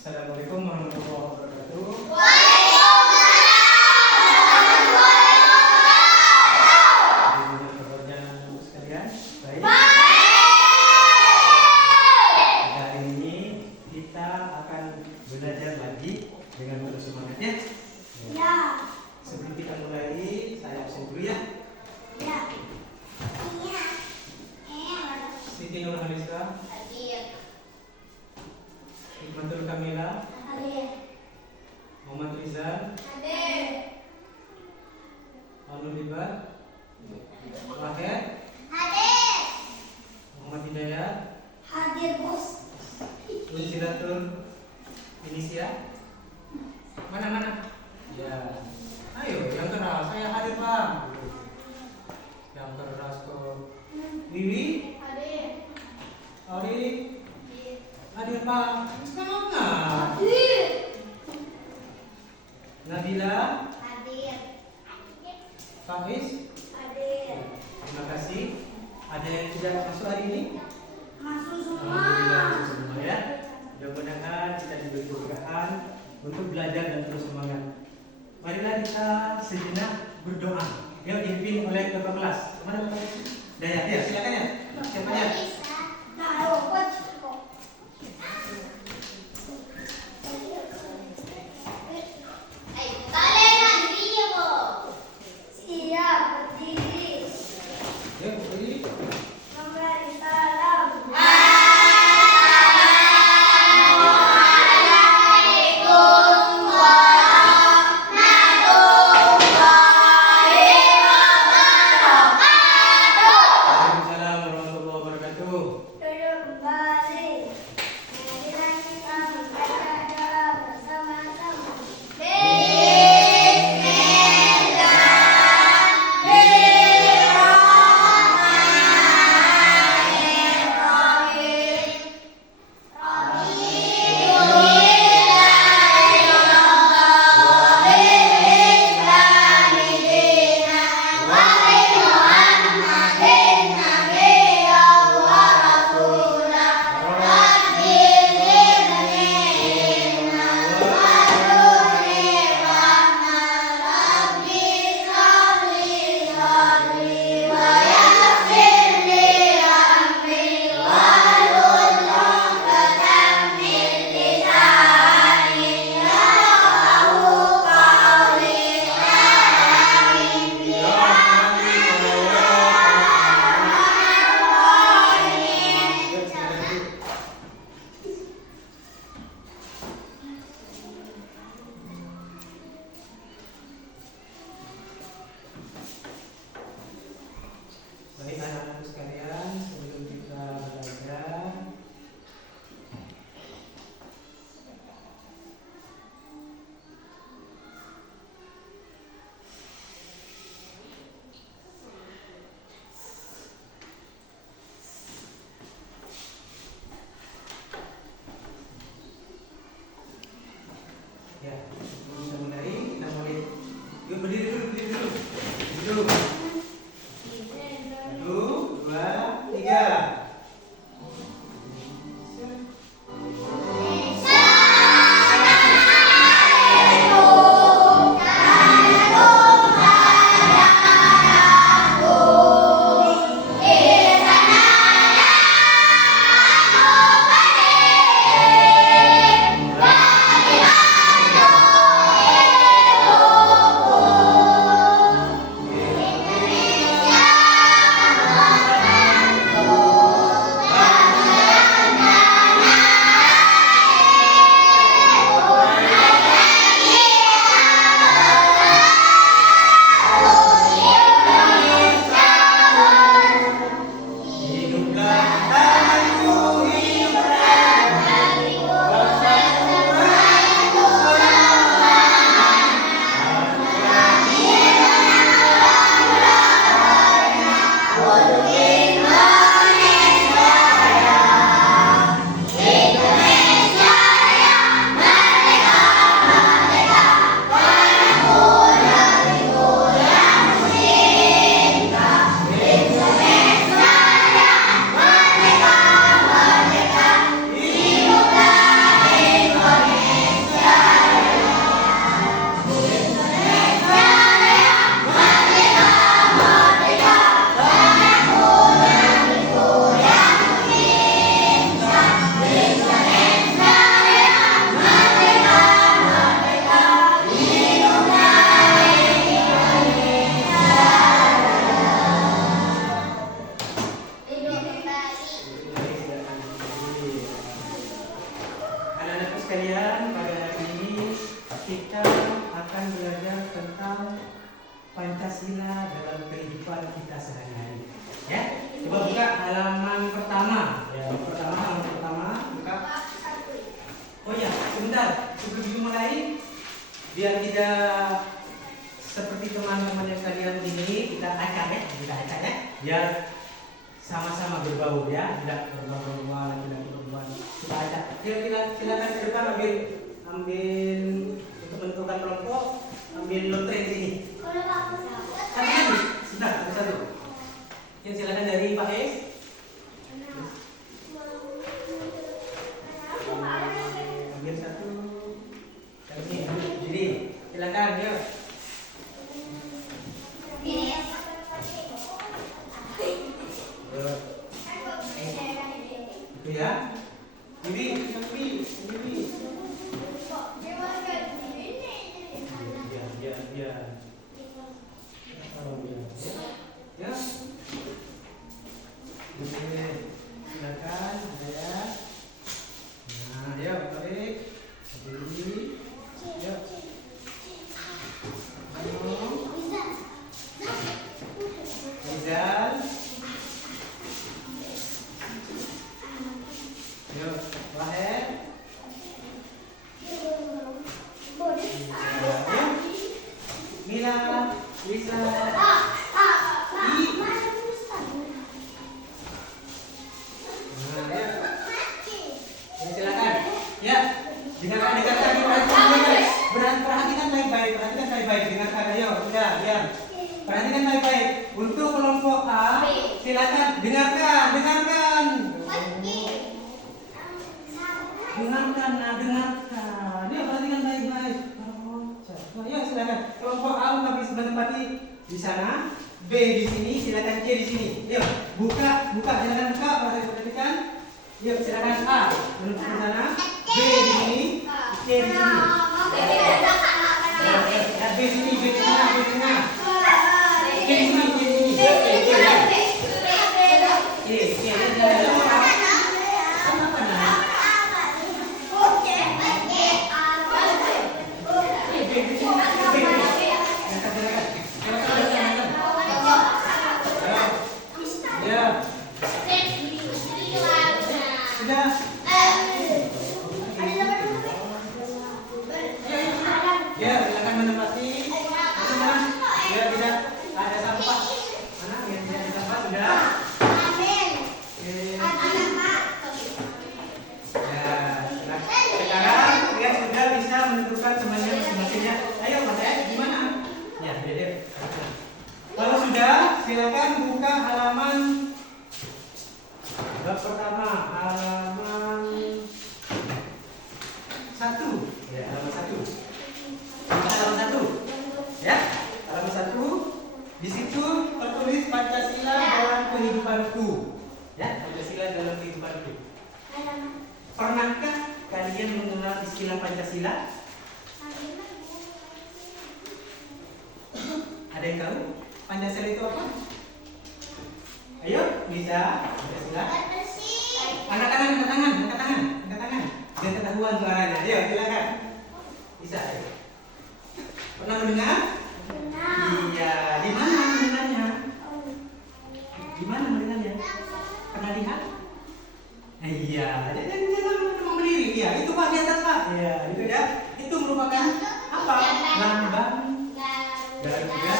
Assalamualaikum warahmatullahi wabarakatuh. Gimana kabarnya sekalian? Baik. Pada hari ini kita akan belajar lagi dengan penuh semangat ya. Ya. Sebelum kita mulai, saya absen dulu ya. Ya. Iya. Siti Nurhaliza, Hikmatul Kamila, Muhammad Rizal, Alun Libat, Lahir, Muhammad Hidayat, Hadir, Bos. Lucilatul Inisia. Mana? Ya. Ayo, yang keras. Saya hadir, Bang. Yang keras tuh. Wiwi, Auri, hadir, Bang. Semangat. Nabila, Faiz. Terima kasih. Ada yang tidak masuk hari ini? Masuk semua. Alhamdulillah masuk semua ya. Mudah-mudahan kita diberi keberkahan untuk belajar dan terus semangat. Marilah kita sejenak berdoa. Yang dipimpin oleh Bapak kelas. Mana Bapak? Dayat ya, silakan ya. Siapanya? Siap, berdiri. Ya, berdiri. Memberi salam. Waalaikumsalam warahmatullahi wabarakatuh. Duduk kembali. sekalian, pada hari ini kita akan belajar tentang Pancasila dalam kehidupan kita sehari-hari. Ya, coba buka halaman pertama. Ya, halaman pertama, buka. Oh ya, sebentar, sebelum dimulai, biar tidak seperti teman-teman yang kalian ini, kita acak ya, biar sama-sama berbau ya, tidak berbau-bauan, tidak berbau. Kita acak. Silakan ke depan ambil untuk menentukan kelompok, ambil lotre di sini. Satu, sebentar, satu. Yang silakan dari Pak Es. Ambil satu. Jadi silakan, yuk. Itu ya. Ini. Ya. Oh, ya. Ya. Oke. Silakan, ya. Nah, ayo balik. Berdiri. Yuk. Rizal. Yuk, Wahid. Mila, Lisa. Silakan. Ya, dengarkan perhatikan baik-baik, dengarkan. Ayo, sudah, ya. Perhatikan baik-baik. Untuk kelompok A, silakan dengarkan. Dengarkan. Ya, perhatikan baik-baik. Ya, silakan. Kelompok A menempati di sana, B di sini, silakan C di sini. Yuk, buka, silakan buka, perhatikan. Yuk, silakan A menuju ke sana, B di sini, C di sini. Ya, B sini, B tengah. C di sini, C di sini. Ya, silakan menempati. Ya, tidak ada sampah. Mana yang tidak ada sampah sudah? Ya, sekarang ya sudah bisa menentukan temannya masing-masingnya. Ayo, Mas gimana? Ya, Dede. Kalau sudah, silakan buka halaman bab pertama, halaman 1. Ya, halaman 1. Halaman 1. Ya, halaman 1. Di situ tertulis Pancasila dalam kehidupanku. Ya, Pancasila dalam kehidupanku. Pernahkah kalian mengenal istilah Pancasila? Ada yang tahu? Pancasila itu apa? Ayo, bisa. Pancasila. Angkat tangan. Biar ketahuan suaranya. Ayo, silakan. Bisa. Ayo. Pernah mendengar? Iya. Di mana mendengarnya? Pernah lihat? Iya. Jangan berdiri. Iya. Itu Pak di atas Pak. Iya. Itu ya. Itu merupakan apa? Lambang Garuda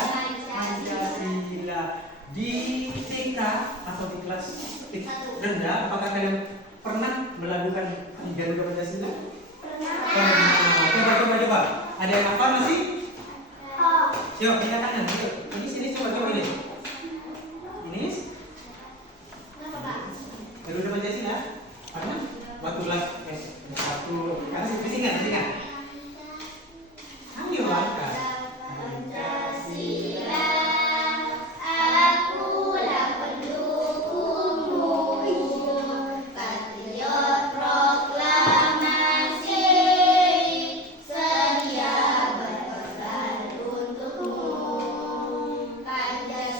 Pancasila. Di TK atau di kelas rendah, apakah kalian pernah melakukan Garuda Pancasila? Pernah. Coba. Ada yang hafal masih? Coba pindah kanan. Ini sini coba ini. Ini Garuda Pancasila. Pernah? Waktu kelas S1. Masih ingat? Ayo angkat. Pancasila. Pancasila.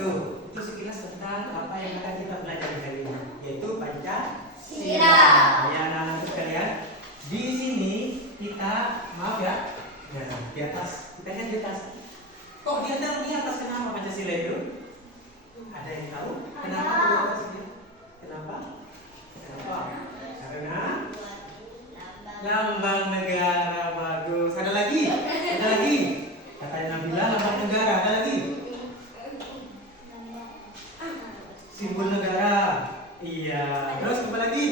Itu sekilas tentang apa yang akan kita belajar hari ini, yaitu Pancasila. Sila. Ya, anak-anak sekalian, di sini kita maaf ya, di atas kita lihat di atas. Kok di atas kenapa Pancasila itu? Ada yang tahu? Kenapa di atas ini? Kenapa? Kenapa? Karena lambang negara. Bagus. Ada lagi? Ada lagi? Katanya Nabila, lambang negara. Ada lagi? Simbol negara. Iya. Terus apa lagi?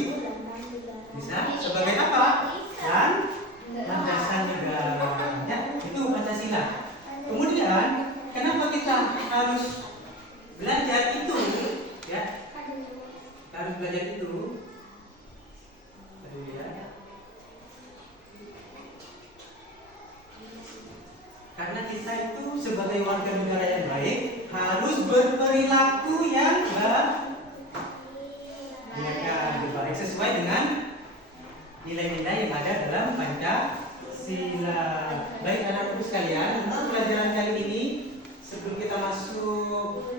Bisa? Sebagai apa? Landasan negara. Ya, itu Pancasila. Kemudian, kenapa kita harus belajar itu? Ya, harus belajar itu. Aduh ya. Karena kita itu sebagai warga negara yang baik harus berperilaku yang baik sesuai dengan nilai-nilai yang ada dalam Pancasila. Baik anak-anakku sekalian, untuk pelajaran kali ini sebelum kita masuk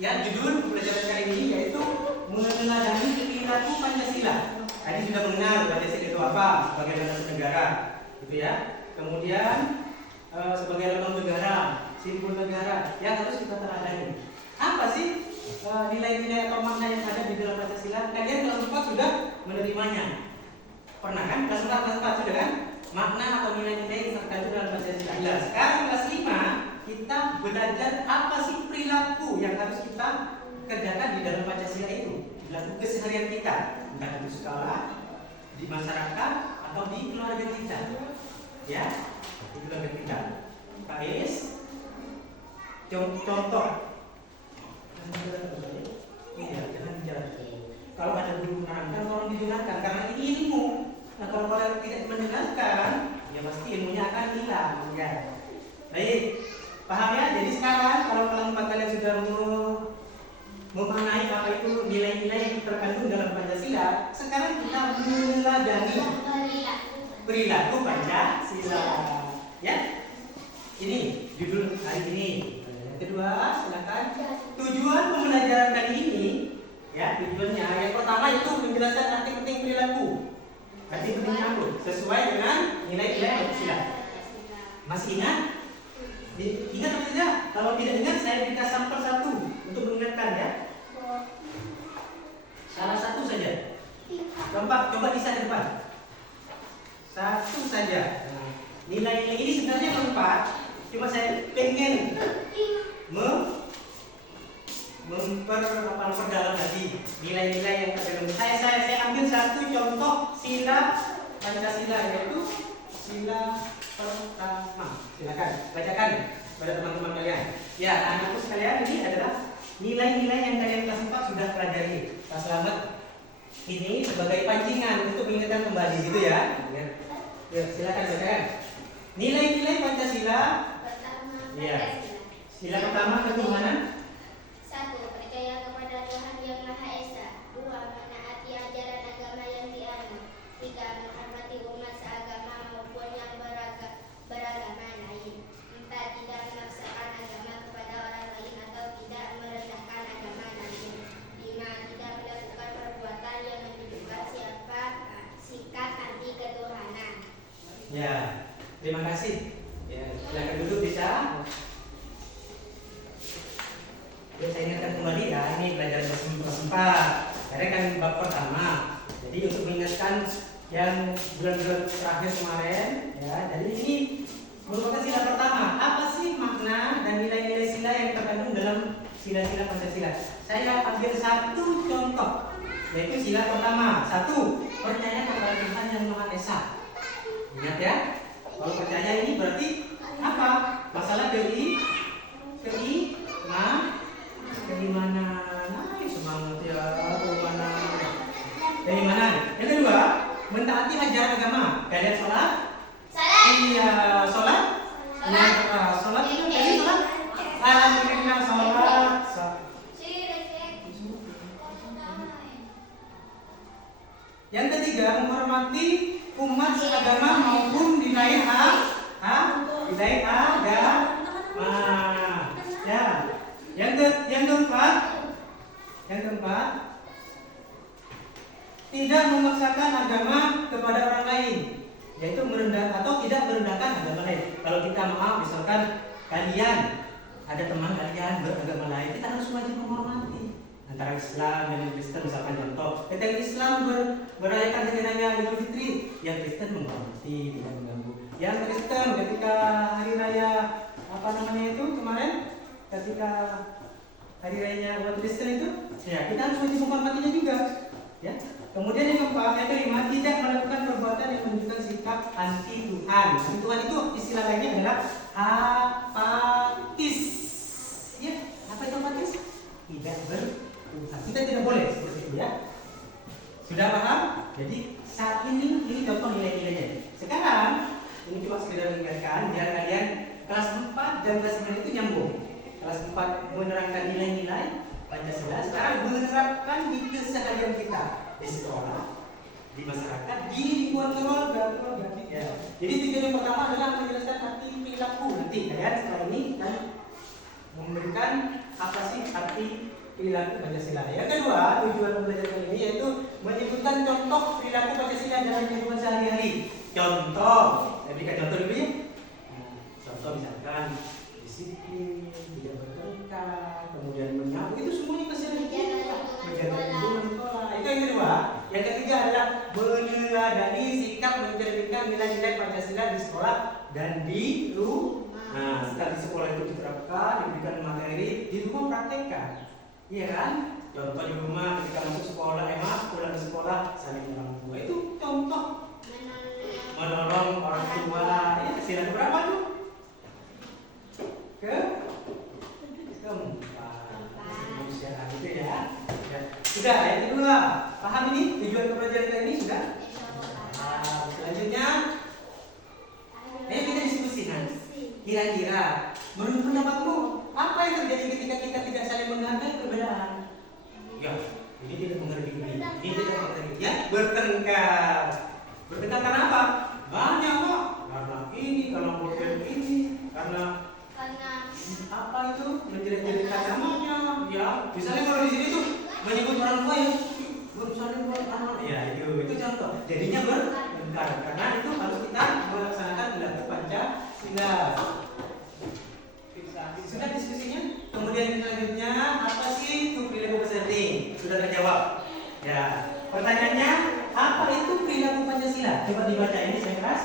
ya judul pelajaran kali ini yaitu meneladani perilaku Pancasila. Tadi sudah mengenal Pancasila itu apa sebagai landasan negara, gitu ya. Kemudian sebagai lambang negara, simbol negara yang harus kita teladani. Apa sih nilai-nilai atau makna yang ada di dalam Pancasila? Kalian kelas 4 sudah menerimanya. Pernah kan? Kelas 4 sudah kan? Makna atau nilai-nilai yang terkandung dalam Pancasila. Nah, sekarang kelas 5 kita belajar apa sih perilaku yang harus kita kerjakan di dalam Pancasila itu, perilaku keseharian kita, entah di sekolah, di masyarakat, atau di keluarga kita. Ya, di keluarga kita. Pak Is, contoh. Iya, jangan jalan. Kalau ada guru menerangkan, tolong didengarkan karena ini ilmu. Nah, kalau kalian tidak mendengarkan, ya pasti ilmunya akan hilang. Ya. Baik, paham ya? Jadi sekarang kalau kalian sudah memaknai apa itu nilai-nilai yang terkandung dalam Pancasila, sekarang kita meneladani perilaku Pancasila. Ya, ini judul hari ini. Yang kedua, silakan. Tujuan pembelajaran kali ini, ya tujuannya yang pertama itu menjelaskan arti penting perilaku. Arti penting perilaku sesuai dengan nilai-nilai Pancasila. Masih ingat? Ingat atau tidak? Kalau tidak ingat, saya berikan sampel satu untuk mengingatkan ya. Salah satu saja. Coba di sana depan. Satu saja. Nah, nilai-nilai ini sebenarnya lengkap. Cuma saya pengen memperdalam lagi nilai-nilai yang terkandung. Saya ambil satu contoh sila Pancasila, yaitu sila pertama. Silakan bacakan pada teman-teman kalian. Ya, anakku sekalian, ini adalah nilai-nilai yang kalian kelas 4 sudah pelajari. Pak Slamet, ini sebagai pancingan untuk mengingatkan kembali gitu ya. Ya, silakan bacakan. Nilai-nilai Pancasila. Ya. Sila pertama ketuhanan. 1. Percaya kepada Tuhan Yang Maha Esa. 2. Menaati ajaran agama yang dianut. 3. Menghormati umat seagama maupun yang beragama lain. 4. Tidak memaksakan agama kepada orang lain atau tidak merendahkan agama lain. 5. Tidak melakukan perbuatan yang menunjukkan sikap anti ketuhanan. Ya, terima kasih. Ya, silakan duduk bisa. Ya, saya ingatkan kembali ya, ini pelajaran kelas 4. Karena kan bab pertama. Jadi untuk mengingatkan yang bulan-bulan terakhir kemarin, ya. Jadi ini merupakan sila pertama. Apa sih makna dan nilai-nilai sila yang terkandung dalam sila-sila Pancasila? Saya ambil satu contoh, yaitu sila pertama. 1. Percaya kepada Tuhan Yang Maha Esa. Ingat ya. Kalau percaya ini berarti apa? Masalah keimanan. Semangat ya, keimanan. Yang kedua, mentaati ajaran agama. Kalian sholat? Iya, sholat. Sholat itu dari sholat. Alhamdulillah sholat. Yang ketiga, menghormati umat seagama maupun di lain agama. Ya. tidak memaksakan agama kepada orang lain, yaitu merendah atau tidak merendahkan agama lain. Kalau kita maaf, misalkan kalian ada teman kalian beragama lain, kita harus wajib menghormati. Antara Islam dan Kristen misalkan contoh, ketika Islam merayakan hari raya Idul Fitri, yang Kristen menghormati, tidak mengganggu. Yang Kristen ketika hari raya apa namanya itu kemarin, ketika hari rayanya umat Kristen itu, ya kita harus wajib menghormatinya juga. Ya. Kemudian yang keempat, yang kelima, tidak melakukan perbuatan yang menunjukkan sikap anti Tuhan. Anti Tuhan itu istilah lainnya adalah apatis. Ya, apa itu apatis? Tidak bertuhan. Kita tidak boleh seperti itu ya. Sudah paham? Jadi saat ini contoh nilai-nilainya. Sekarang ini cuma sekedar mengingatkan biar kalian kelas 4 dan kelas 9 itu nyambung. Kelas 4 menerangkan nilai-nilai Pancasila, sekarang menerapkan di keseharian kita. Di sekolah, di masyarakat, di lingkungan keluarga. Ya. Jadi tujuan yang pertama adalah menjelaskan arti perilaku. Nanti kalian setelah ini kan memberikan apa sih arti perilaku Pancasila. Yang kedua, tujuan pembelajaran ini yaitu menyebutkan contoh perilaku Pancasila dalam kehidupan sehari-hari. Contoh, saya berikan contoh dulu ya. Contoh misalkan disiplin, tidak bertengkar, kemudian mengaku, itu semuanya keseharian kita. Menjaga lingkungan sekolah. Itu yang kedua. Yang ketiga adalah meneladani sikap mencerminkan nilai-nilai Pancasila di sekolah dan di rumah. Nah, setelah di sekolah itu diterapkan, diberikan materi, di rumah praktekkan. Iya kan? Contoh di rumah ketika masuk sekolah, pulang ke sekolah saling orang tua. Itu contoh menolong orang tua. Ya, sila berapa tuh? Keempat. Gitu ya. Sudah, yang kedua. Paham ini tujuan pembelajaran kita ini sudah? Nah, selanjutnya, ayo kita diskusikan. Kira-kira menurut pendapatmu apa yang terjadi ketika kita tidak saling menghargai perbedaan? Ya, ini tidak menghargai ini tidak menghargai. Ya, bertengkar. Bertengkar karena apa? Banyak kok. Karena ini, karena problem ini, karena apa itu menjelek-jelekan namanya. Ya, misalnya kalau di sini tuh menyebut orang tua ya, ya itu contoh. Jadinya bertengkar karena itu harus kita melaksanakan perilaku Pancasila. Sudah diskusinya. Kemudian selanjutnya apa sih itu perilaku peserta? Sudah terjawab. Ya. Pertanyaannya apa itu perilaku Pancasila? Coba dibaca ini saya keras.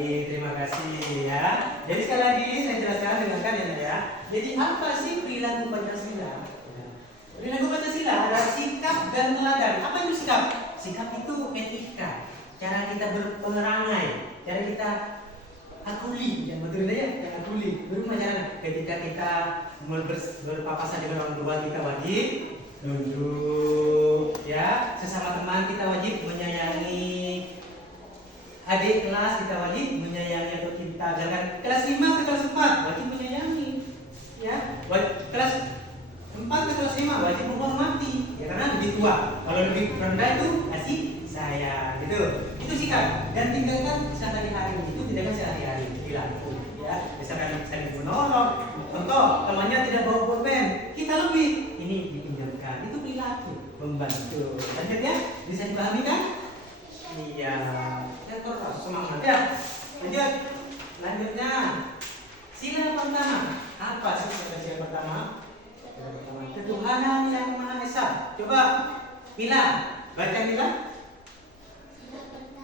Terima kasih ya. Jadi sekali lagi saya jelaskan dengarkan ya. Jadi apa sih perilaku Pancasila? Perilaku Pancasila adalah sikap dan teladan. Apa itu sikap? Sikap itu etika, cara kita berperangai, cara kita akuli, yang betul ya, yang akuli. Bagaimana ketika kita berpapasan dengan orang tua kita wajib nunduk, ya. Sesama teman kita wajib menyayangi. Adik kelas kita wajib menyayangi atau cinta. Jangan kelas 5 ke kelas 4 wajib menyayangi. Ya, kelas 4 ke kelas 5 wajib menghormati. Ya karena lebih tua. Kalau lebih rendah itu kasih sayang gitu. Itu sikap dan tinggalkan sehari-hari itu tindakan sehari-hari perilaku. Ya, misalkan saling menolong. Contoh, temannya tidak bawa pulpen, kita lebih. Ini dipinjamkan. Itu perilaku membantu. Lanjutnya bisa dipahami kan? Iya. Terus semangat ya. Lanjutnya sila pertama apa sih sila pertama? Ketuhanan yang Maha Esa. Coba Mila baca Mila.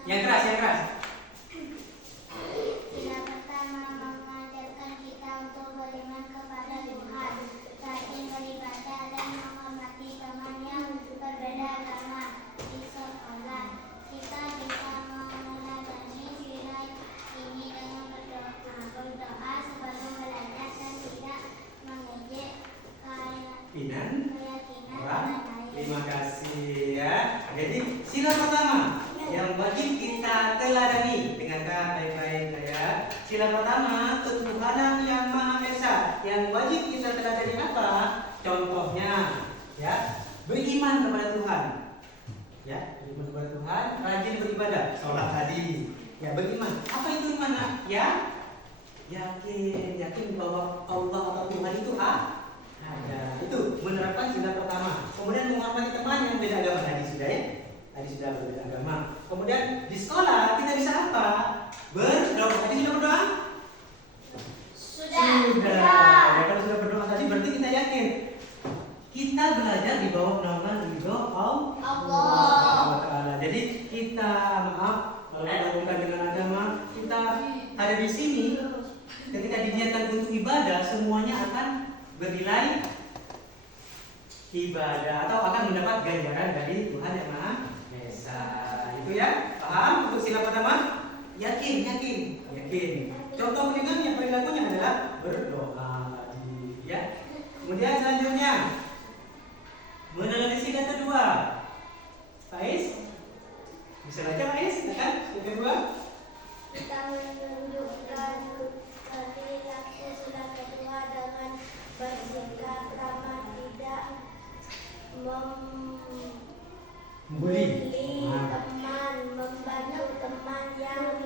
Yang keras. Sila pertama mengajarkan kita untuk beriman kepada Tuhan, rajin beribadah dan menghormati teman yang berbeda agama. Di sekolah kita bisa meneladani sila ini dengan berdoa sebelum belajar dan tidak mengejek keyakinan orang lain. Terima kasih ya. Jadi sila pertama yang wajib kita teladani. Dengarkan baik-baik ya. Sila pertama, ketuhanan yang Maha Esa. Yang wajib kita teladani apa? Contohnya, ya, beriman kepada Tuhan. Ya, beriman kepada Tuhan, rajin beribadah, sholat tadi. Ya, beriman. Apa itu iman? Ya, yakin bahwa Allah atau Tuhan itu ada. Itu menerapkan sila pertama. Kemudian menghormati teman yang beda agama tadi sudah ya. Tadi sudah berbeda agama. Kemudian di sekolah kita bisa apa? Berdoa. Tadi sudah berdoa? Sudah. Ya, kalau sudah berdoa tadi berarti kita yakin kita belajar di bawah naungan ridho Allah Ta'ala. Jadi kita kalau kita bukan dengan agama, kita ada di sini. Ketika diniatkan untuk ibadah, semuanya akan bernilai ibadah atau akan mendapat ganjaran dari Tuhan yang Maha Esa. Itu ya, paham? Untuk sila pertama, yakin. Contoh peninggalan perilakunya adalah berdoa. Ya. Kemudian selanjutnya, meneladani sila kedua. Faiz, bisa baca Faiz? Kan? Yang kedua. Kita menunjukkan perilaku sila kedua dengan bersikap ramah, tidak membuli teman, membantu teman yang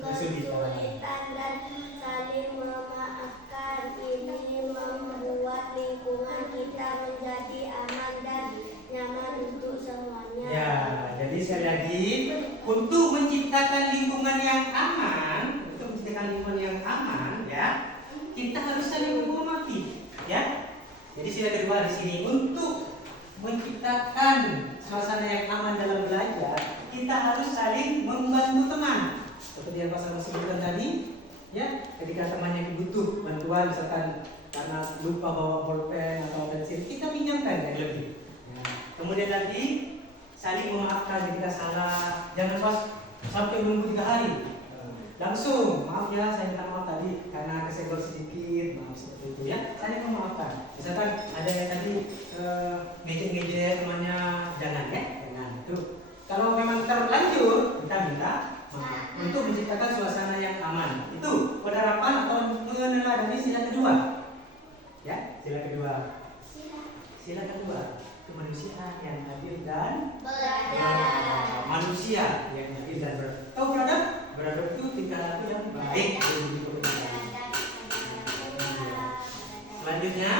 kesulitan dan saling memaafkan. Ini membuat lingkungan kita menjadi aman dan nyaman untuk semuanya. Ya, jadi sekali lagi untuk menciptakan lingkungan yang aman, ya, kita harus saling menghormati, ya. Jadi sila kedua di sini untuk menciptakan suasana yang aman dalam belajar, kita harus saling membantu teman. Seperti yang Pak Sama sebutkan tadi, ya, ketika temannya butuh bantuan, misalkan karena lupa bawa bolpen atau pensil, kita pinjamkan yang lebih. Ya. Kemudian lagi saling memaafkan ketika salah, jangan pas sampai menunggu 3 hari. Langsung, maaf ya, saya minta maaf tadi karena kesenggol sedikit, maaf seperti itu ya. Saling memaafkan. Misalkan ada yang tadi ngejek temannya, jangan ya, jangan. Itu kalau memang terlanjur, kita minta maaf untuk menciptakan suasana yang aman. Itu penerapan atau meneladani sila kedua. Ya, sila kedua. Sila kedua, kemanusiaan yang adil dan Beradab. manusia yang adil dan beradab. Tahu beradab? Beradab itu tingkah laku yang baik. Selanjutnya,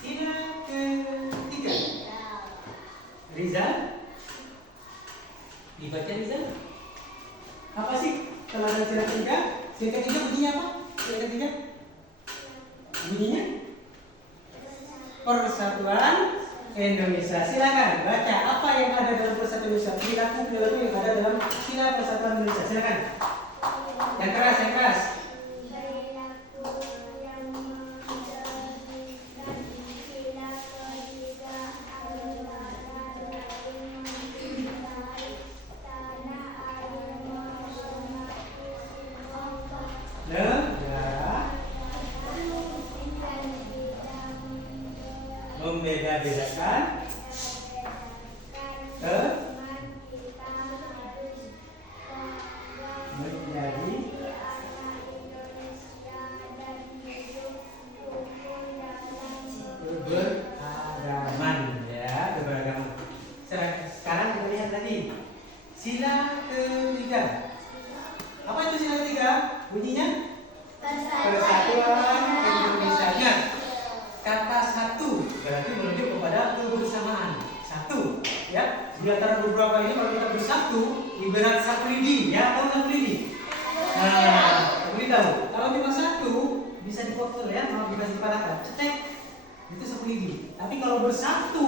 sila ketiga. Rizal, dibaca Rizal. Apa sih teladan sila ketiga? Sila ketiga bunyinya apa? Sila ketiga bunyinya Persatuan Indonesia. Silakan baca apa yang ada dalam Persatuan Indonesia. Perilaku yang ada dalam sila Persatuan Indonesia. Silakan. Yang keras, yang keras. Negara membeda-bedakan menjadi keberagaman, ya, keberagaman. Sekarang kita lihat tadi sila ketiga. Apa itu sila ketiga? Bunyinya Persatuan Indonesia. Kata satu berarti menunjuk kepada kebersamaan. Satu, ya. Di antara beberapa ini kalau kita bersatu, ibarat satu lidi, ya, tahu satu lidi? Nah, ini tahu. Kalau cuma satu bisa dipotong ya, mau bisa dipatahkan. Cetek, itu satu lidi. Tapi kalau bersatu,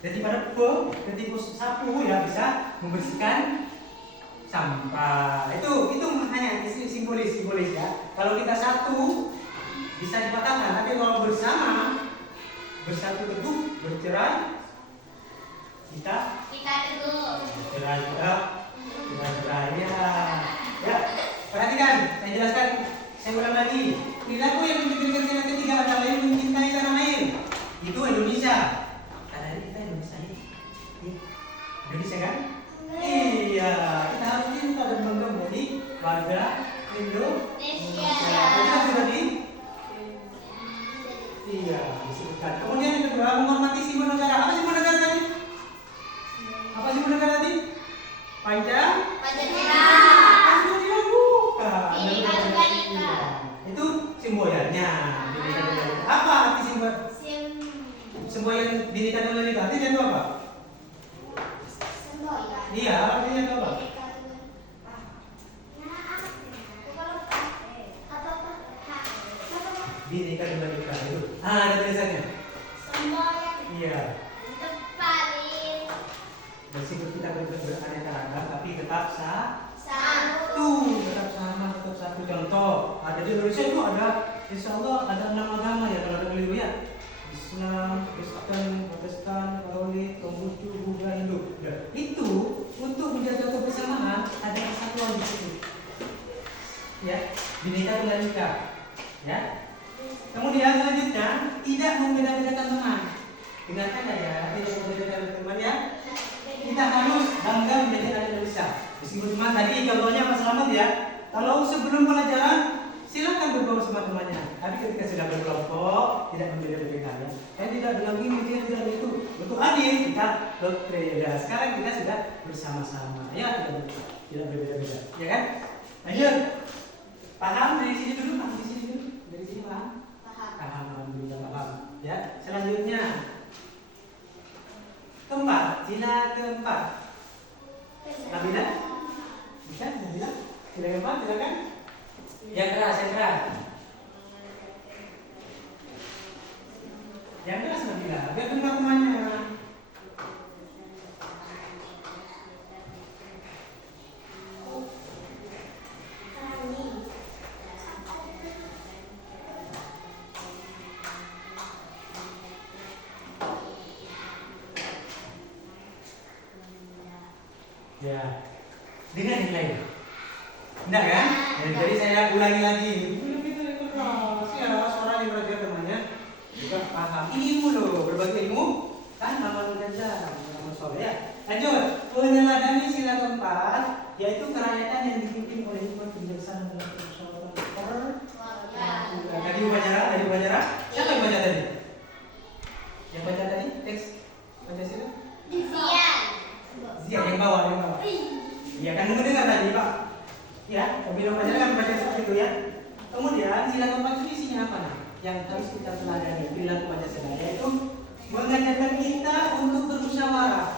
daripada sapu ya bisa membersihkan sampah. Itu maknanya simbolis ya. Kalau kita satu bisa dipatahkan, tapi kalau bersama, bersatu teguh, bercerai kita teguh, bercerai juga, bercerai ya. Perhatikan, saya jelaskan, saya ulang lagi. Perilaku yang menunjukkan sila ketiga antara lain mencintai tanah air. Itu Indonesia. Tanah air kita Indonesia ya. Indonesia kan? Iya, kita harus cinta dan bangga menjadi warga Indonesia. Tadi kan sudah di iya disebutkan. Kemudian yang kedua, menghormati simbol negara. Apa simbol negara tadi? Apa simbol negara tadi? Pancasila. Pancasila bukan. Bhinneka Tunggal Ika. Itu simbolnya. Bhinneka Tunggal Ika. Apa arti simbol? Simbol yang Bhinneka Tunggal Ika artinya itu apa? Iya, artinya itu apa? Bhinneka Tunggal Ika itu. Ada tulisannya. Iya. Meskipun kita beraneka ragam, tapi tetap satu, tetap sama, tetap satu. Contoh, ada di Indonesia itu ada, insya Allah ada 6 agama ya kalau ada keliru ya. Islam, Kristen, Protestan, Katolik, Konghucu, Buddha, Hindu. Nah, itu untuk menjaga kebersamaan ada kesatuan di situ. Ya, Bhinneka Tunggal Ika. Ya. Kemudian selanjutnya tidak membeda-bedakan teman. Dengarkan ya, tidak membeda-bedakan teman ya. Kita harus bangga menjadi anak Indonesia. Meskipun cuma tadi contohnya Mas Selamat ya. Kalau sebelum pelajaran silakan berbaur sama temannya. Tapi ketika sudah berkelompok tidak membeda-bedakan ya. Tidak bilang ini, tidak itu. Untuk adil kita berbeda. Sekarang kita sudah bersama-sama. Ya tidak berbeda-beda. Ya kan? Lanjut. Paham dari sini dulu? Di sini dulu. Dari sini paham? Paham, alhamdulillah paham. Ya. Selanjutnya. Keempat, sila keempat. Nabila? Bisa, Nabila? Sila keempat, silakan. Yang keras, yang keras. Yang keras Nabila, biar teman-temannya. Ya, dengan yang lain. Enggak kan? Jadi saya ulangi lagi. Ya, suaranya berarti temannya juga paham. Ilmu loh, berbagi ilmu kan amal mudah, amal soleh ya. Lanjut, meneladani sila keempat, yaitu kerakyatan yang dipimpin oleh hikmat kebijaksanaan dalam permusyawaratan. Tadi upacara. Siapa yang baca tadi? Yang baca tadi teks Pancasila? Zia yang bawah. Iya kan mendengar tadi Pak. Ya, bilang aja kan baca seperti itu ya. Kemudian sila keempat itu isinya apa nah? Yang harus kita teladani perilaku Pancasila yaitu mengajarkan kita untuk bermusyawarah.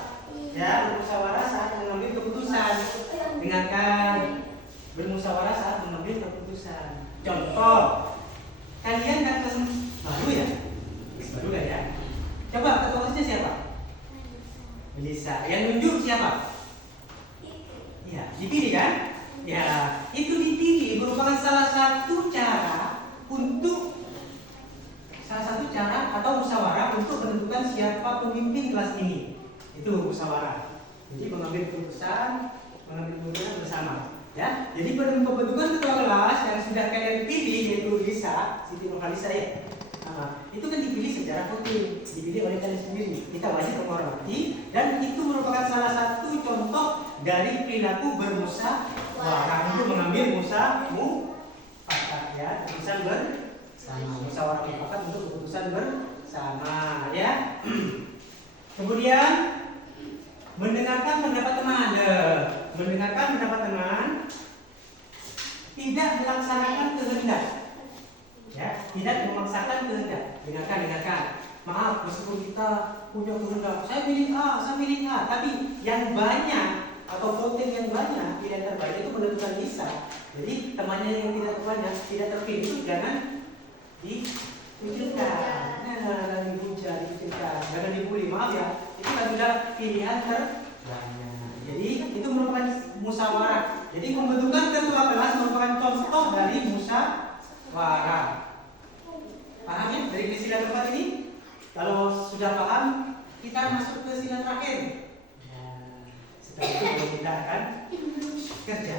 Ya, bermusyawarah saat mengambil keputusan. Dengarkan, bermusyawarah saat mengambil keputusan. Contoh, kalian datang baru ya? Baru kan ya? Coba ketuanya siapa? Melisa. Yang nunjuk siapa? Ya, dipilih kan? Ya, itu dipilih merupakan salah satu cara atau musyawarah untuk menentukan siapa pemimpin kelas ini. Itu musyawarah. Jadi mengambil keputusan bersama. Ya, jadi pembentukan ketua kelas yang sudah kalian pilih yaitu Lisa, Siti Nurhalisa ya. Itu kan dipilih secara voting, dipilih oleh kalian sendiri. Kita wajib menghormati dan itu merupakan salah satu contoh dari perilaku bermusyawarah untuk mengambil mufakat ya, keputusan bersama, musyawarah mufakat untuk keputusan bersama ya. Kemudian mendengarkan pendapat teman, tidak melaksanakan kehendak. Ya, tidak memaksakan kehendak. Dengarkan. Maaf, meskipun kita punya kehendak, saya pilih A, tapi yang banyak atau voting yang banyak, pilihan terbaik itu menentukan Lisa. Jadi temannya yang tidak terpilih, jangan dikucilkan. Jangan dibully. Maaf ya, itu kan sudah pilihan terbanyak. Jadi itu merupakan musyawarah. Jadi pembentukan ketua kelas merupakan contoh dari musyawarah. Paham ya dari sila keempat ini? Kalau sudah paham, kita masuk ke sila terakhir. Nah, setelah itu kita akan kerja.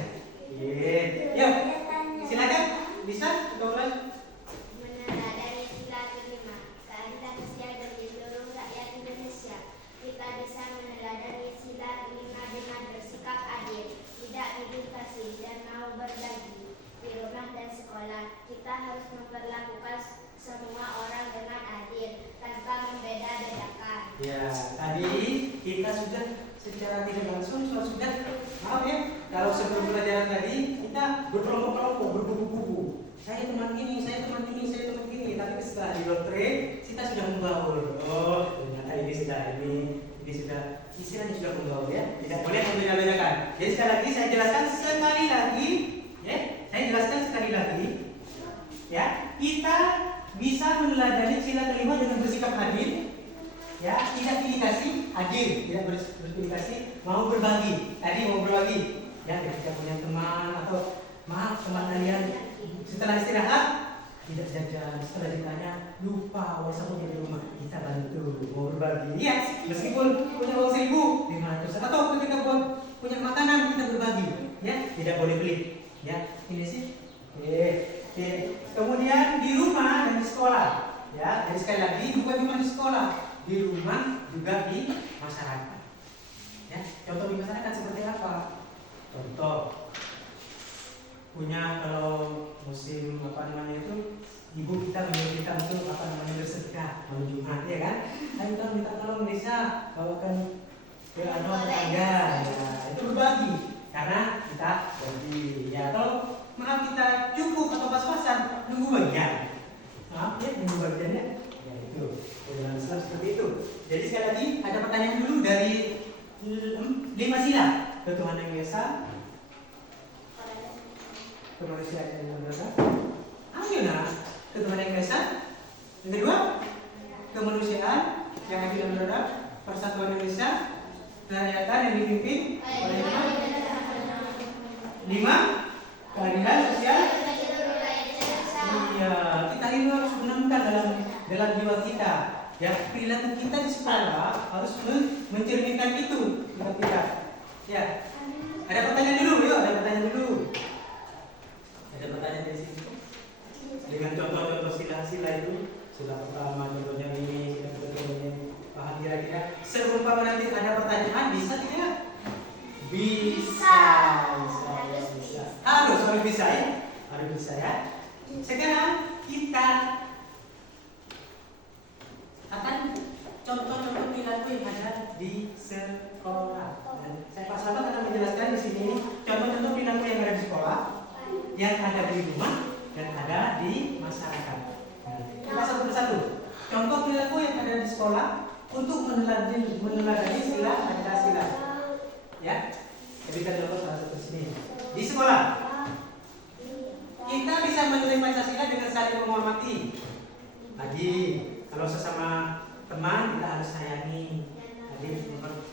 Yuk, silakan. Bisa kita ulang. Meneladani sila kelima, keadilan sosial bagi seluruh rakyat Indonesia. Kita bisa meneladani sila kelima dengan bersikap adil, tidak iritas dan mau berbagi. secara tidak langsung sudah maaf ya. Kalau sebelum pelajaran tadi kita berkelompok-kelompok, berkubu-kubu. Saya teman ini, saya teman ini, saya teman ini. Tapi setelah di lotre kita sudah membaur. Oh, ternyata ini sudah istilahnya sudah membaur ya. Tidak boleh membeda-bedakan. Jadi sekali lagi saya jelaskan sekali lagi, ya. Saya jelaskan sekali lagi, ya. Kita bisa meneladani sila kelima dengan bersikap hadir, ya. Tidak pilih kasih, hadir, tidak berpilih kasih, mau berbagi. Tadi mau berbagi, ya. Ketika punya teman atau maaf teman kalian setelah istirahat tidak jajan, setelah ditanya lupa uang sakunya di rumah, kita bantu mau berbagi. Iya, meskipun punya uang 1.500 atau ketika punya makanan kita berbagi, ya tidak boleh pelit, ya ini sih. Oke. Kemudian di rumah dan di sekolah, ya. Jadi sekali lagi bukan cuma di sekolah, di rumah juga di masyarakat. Ya, contoh di masyarakat seperti apa? Contoh punya kalau musim apa namanya itu ibu kita menyuruh kita untuk apa namanya bersedekah malam Jumat ya kan? Ayo kita minta tolong desa bawakan ke tetangga, ya itu berbagi karena kita berbagi. Ya kalau maaf kita cukup atau pas-pasan nunggu bagian, maaf ya nunggu bagiannya, ya itu dalam Islam seperti itu. Jadi sekali lagi ada pertanyaan dulu dari 5 sila ketuhanan yang esa, kemanusiaan yang berada. Ayo nah, ketuhanan yang esa. Yang kedua, kemanusiaan yang adil dan beradab, persatuan Indonesia, kerakyatan yang dipimpin oleh Tuhan. 5, keadilan sosial. Iya, kita ini harus menanamkan dalam jiwa kita. Ya, perilaku kita di sekolah harus mencerminkan itu. Kita. Ya. Ada pertanyaan dulu, yuk. Ada pertanyaan dulu. Ada pertanyaan dari sini. Dengan contoh-contoh sila-sila itu, sila pertama contohnya ini, sila kedua ini, paham kira-kira. Seumpama nanti ada pertanyaan, bisa tidak? Bisa. Harus bisa ya. Harus bisa ya. Sekarang kita akan contoh-contoh perilaku yang ada di sekolah. Dan saya Pak Sahabat akan menjelaskan di sini contoh-contoh perilaku yang ada di sekolah, yang ada di rumah, dan ada di masyarakat. Kita satu persatu. Contoh perilaku yang ada di sekolah untuk meneladani sila Pancasila. Ya, kita contoh salah satu sini. Di sekolah, kita bisa menerima Pancasila dengan saling menghormati. Tadi, kalau sesama teman kita harus sayangi. Jadi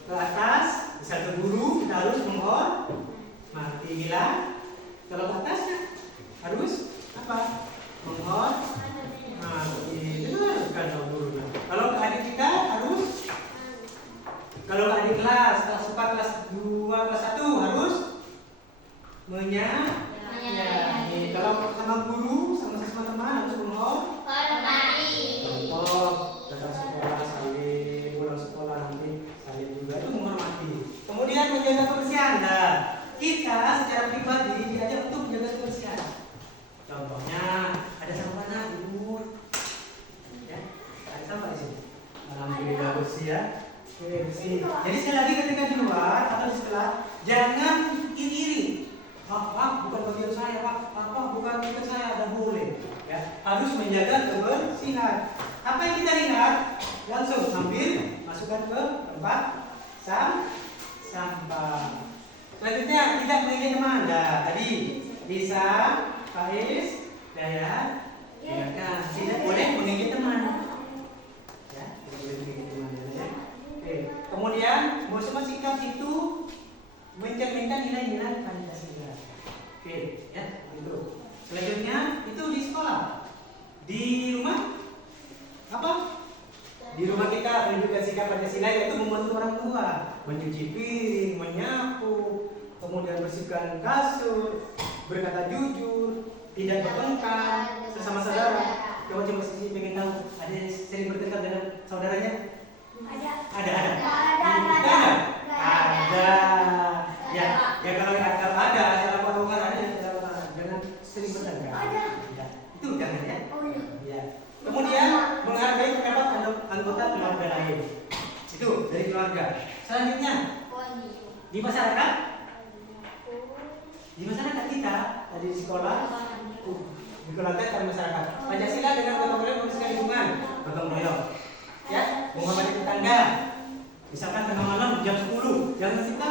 ke atas, misal ke guru kita harus menghormati. Bila kalau ke atasnya harus apa? Menghormati. Itu kan gurunya. Kalau ke adik kita harus, kalau ke adik kelas 4, kelas 2, kelas 1 harus menyayangi. Kalau sama guru, sama teman harus menghormati. Contoh datang sekolah salin, pulang sekolah nanti salin juga, itu menghormati. Kemudian menjaga kebersihan. Nah, kita secara pribadi diajar untuk menjaga kebersihan. Contohnya ada sampah ibu, ya ada sampah di sini. Alhamdulillah bersih ya. Bersih. Jadi sekali lagi ketika di luar atau di sekolah jangan iri-iri. Pak, bukan bagian saya, Pak, bukan bagian saya, ada boleh. Ya, harus menjaga kebersihan. Apa yang kita lihat langsung ambil, masukkan ke tempat sampah. Selanjutnya tidak mengingat teman. Nah, tadi bisa, Faiz, Dayat, ingatkan tidak boleh mengingat teman. Ya, tidak boleh mengingat teman. Ya. Oke. Kemudian, semua sikap itu mencerminkan nilai-nilai Pancasila. Oke, ya, itu. Selanjutnya itu di sekolah. Di rumah apa? Di rumah kita menunjukkan sikap Pancasila yaitu membantu orang tua, mencuci piring, menyapu, kemudian bersihkan kasur, berkata jujur, tidak bertengkar sesama saudara. Coba sisi pengen tahu ada yang sering bertengkar dengan saudaranya? Ada. Ya kalau ada jangan sering bertengkar. Ya, itu jangan ya. Ya. Kemudian menghargai pendapat anggota keluarga lain. Itu dari keluarga. Selanjutnya Di masyarakat? Di masyarakat kita tadi di sekolah dikelompokkan pada masyarakat. Pancasila dengan gotong royong membersihkan lingkungan, gotong royong. Ya, menghormati tetangga. Misalkan tengah malam jam 10, jangan kita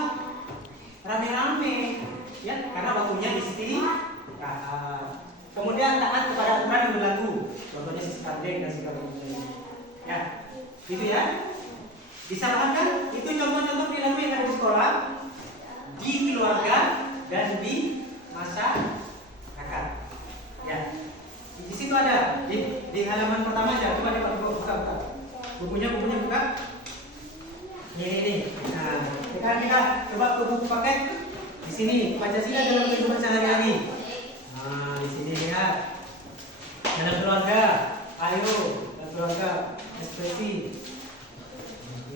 rame-rame, ya, karena waktunya istirahat. Kemudian taat kepada aturan yang berlaku, contohnya sikap dan sikap lainnya. Ya, gitu ya. Bisa paham kan? Itu contoh-contoh perilaku yang ada di sekolah, di keluarga, dan di masyarakat. Ya, di situ ada di halaman pertama aja. Coba buka. Bukunya buka. Ini. Nah, sekarang kita coba ke buku paket. Di sini Pancasila dalam kehidupan sehari-hari. Nah, di sini lihat. Dalam keluarga, ayo, dalam keluarga ekspresi.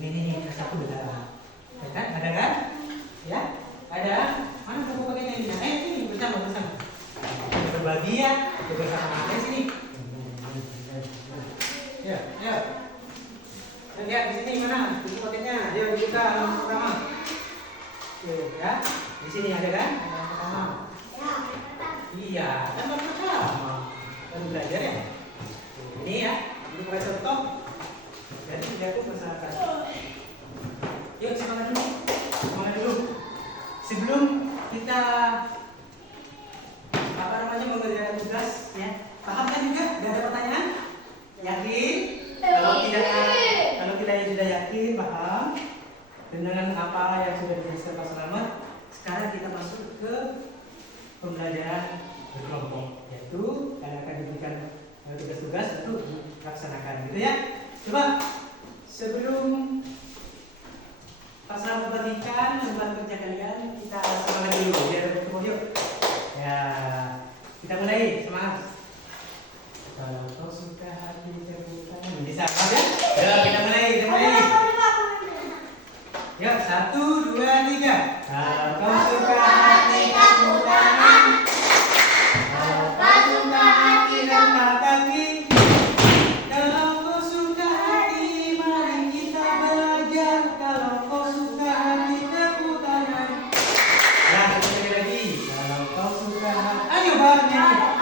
Ini satu udah. Ya kan? Ada kan? Ya? Ada? Mana buku paketnya ini? Ini bersama. Berbagi ya, bersama di sini. Ya. Lihat di sini mana buku paketnya? Dia dibuka halaman pertama. Oke, ya. Di sini ada kan? Halaman pertama. Iya, kan baru pertama. Baru belajar ya. Ini ya, ini pakai contoh. Jadi dia tuh masyarakat. Yuk semangat dulu. Sebelum kita mengerjakan tugas, ya, paham kan juga? Gak ada pertanyaan? Yakin? Kalau tidak yang sudah yakin, paham dengan apa yang sudah dijelaskan Pak Selamat. Sekarang kita masuk ke pembelajaran berkelompok, yaitu akan diberikan tugas-tugas untuk dilaksanakan, gitu ya. Coba sebelum Pak Selamat membagikan tempat kerja kalian, kita semangat dulu biar bertemu yuk. Ya, kita mulai, semangat. Kalau kau suka hati terbuka, bisa apa ya? Ya, kita mulai. Yuk, 1, 2, 3. Kalau kau suka hati terbuka, kalau kau suka hati rentak kaki, kalau kau suka hati, mari kita belajar. Kalau kau suka hati tepuk tangan. Ya, sekali lagi. Kalau kau suka hati, ayo bareng. Kalau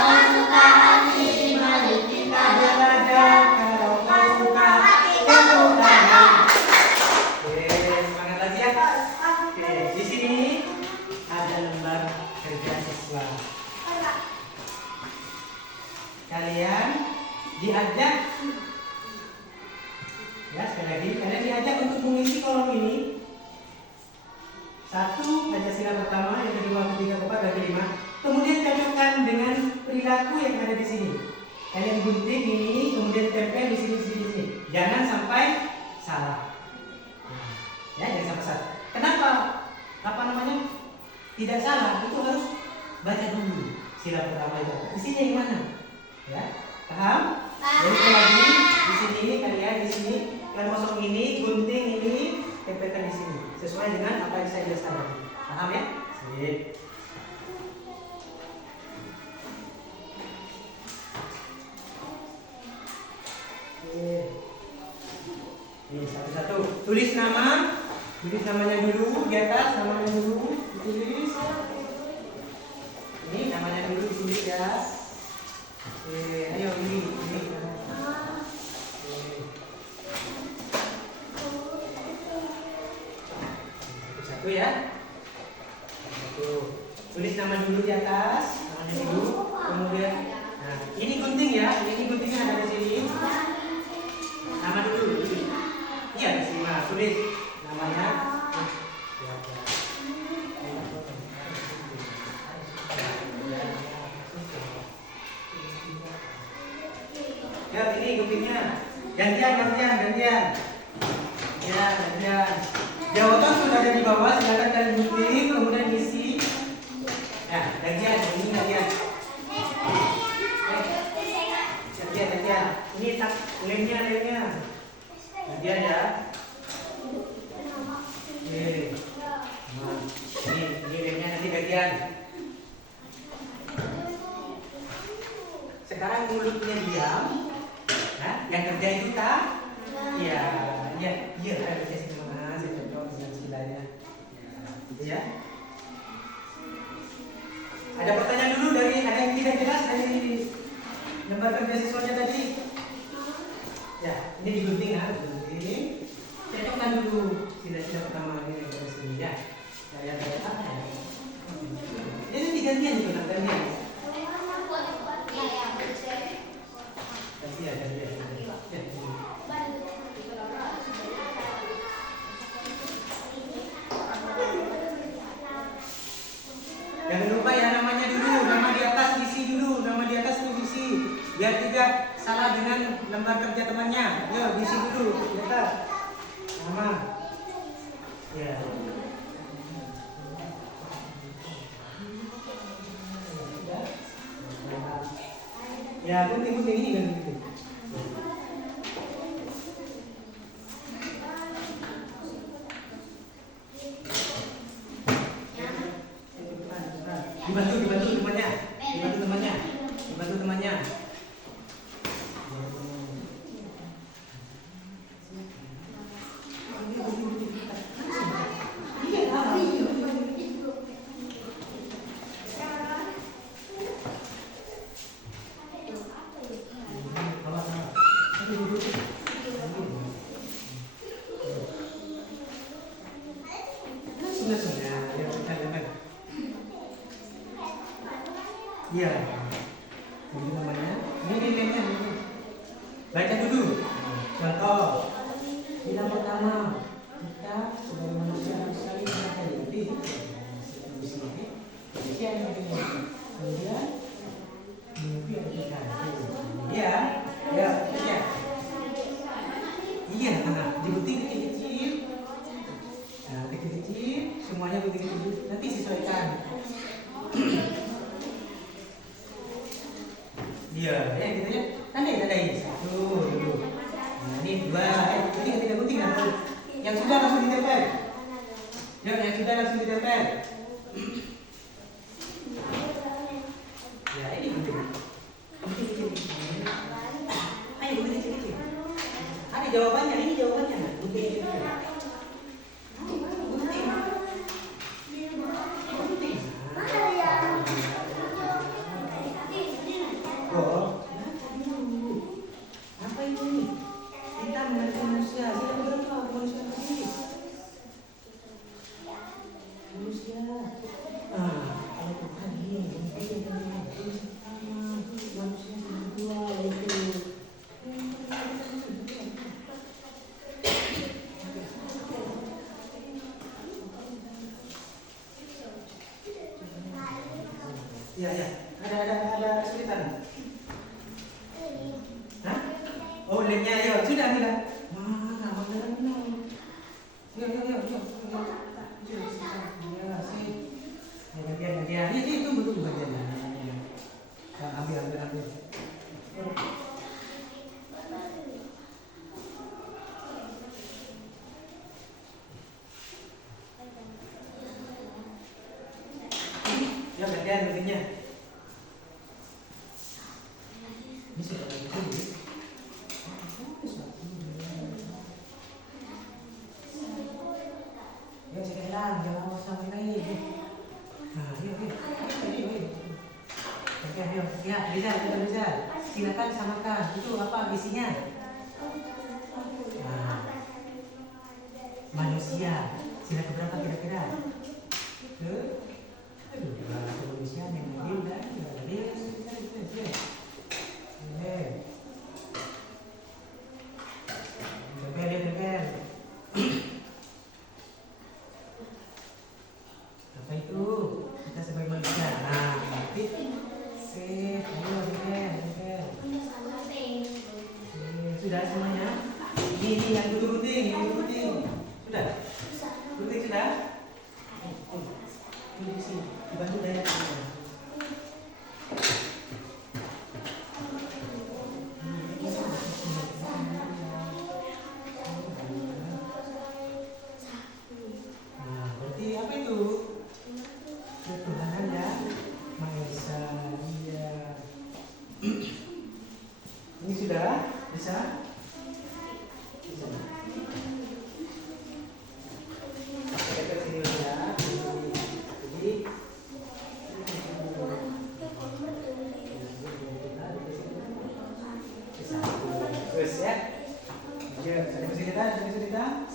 kau suka hati, mari kita belajar. Kalau kau suka hati, tepuk tangan. Oke, semangat lagi ya. Oke, di sini ada lembar kerja siswa. Kalian diajak, ya sekali lagi, kalian diajak untuk mengisi kolom ini. 1, Pancasila pertama, yang kedua, ketiga, keempat, dan kelima. Kemudian cocokkan dengan perilaku yang ada di sini. Kalian gunting ini, kemudian tempel di sini. Jangan sampai salah. Ya, jangan sampai salah. Kenapa? Tidak salah. Itu harus baca dulu sila pertama itu. Isinya yang mana? Ya, paham? Jadi sekali lagi di sini kalian masuk ini, gunting ini, tempelkan di sini. Sesuai dengan apa yang saya jelaskan tadi. Paham ya? Sip. Ini satu-satu. Tulis namanya dulu di atas, namanya dulu ditulis. Ini namanya dulu ditulis ya. Ayo ini. Satu ya. Tulis nama dulu di atas, namanya dulu. Kemudian, nah ini gunting ya. Ini guntingnya ada di sini. Nama dulu. Iya di sini. Nah, tulis namanya. Ya ini guntingnya. Gantian. Ya gantian. Jawaban sudah ada di bawah, silakan kalian gunting, kemudian isi. Ya, gantian. Gantian. Ini tak lemnya. Gantian ya. Oke. Nah, ini lemnya nanti gantian. Sekarang dulu duduknya diam. Nah, yang kerja itu tak? Iya, iya, iya. Ada kasih mana? Saya contoh dengan istilahnya. Gitu ya. Ada pertanyaan dulu dari ada yang tidak jelas dari lembar kerja siswanya tadi. Ya, ini digunting ya, digunting. Cocokkan dulu sila-sila pertama ini dari sini ya. Saya apa ya? Ini digantian itu, gantian. Gantian, gantian. Jangan lupa ya namanya dulu, nama di atas isi dulu, nama di atas isi. Biar tidak salah dengan lembar kerja temannya. Yo, diisi dulu, di atas. Nama. Ya. Ya, gunting ini kan gitu. Dibantu temannya. Dibantu temannya. Iya. Ini namanya. Ini. Baca dulu. Contoh. Bilang pertama, kita sebagai manusia harus saling menghargai. Jadi, kemudian mimpi ada tiga. Iya. Iya, digunting kecil-kecil. Nah, kecil-kecil, semuanya kecil-kecil. Nanti sesuaikan. Iya, ya gitu ya. Tandai. Satu dulu. Nah, ini dua. Gunting. Yang sudah langsung ditempel. Ya, ini gunting. Ayo gunting kecil. Ada jawabannya. Ini jawabannya. Gunting kecil. Apa ini? Kita mengerti manusia. Kita berapa manusia tadi? Manusia. Kalau Tuhan ini manusia kedua itu. Ya. Ada kesulitan. Hah? Oh, linknya ayo. Sudah. Mana? Yuk. Ya, ini tunggu bagiannya. Ambil. Ya, gantian bagiannya. Ini sudah bagus. Ya, sekarang jangan sampai lagi. Nah, yuk. Ya, Rizal. Silakan samakan. Itu apa isinya? Nah, manusia. Sila keberapa kira-kira? Manusia yang adil dan adil. Tempel. Apa itu? Kita sebagai manusia. Nah, nanti sip. Tempel. Sudah semuanya? Ini yang dulu gunting. Sudah? Gunting sudah? Ini di sini. Dibantu dari sini. Ini sudah bisa? Bisa. Kita ke sini ya. Jadi bisa. Terus ya. Ya, ada kesulitan, ada kesulitan.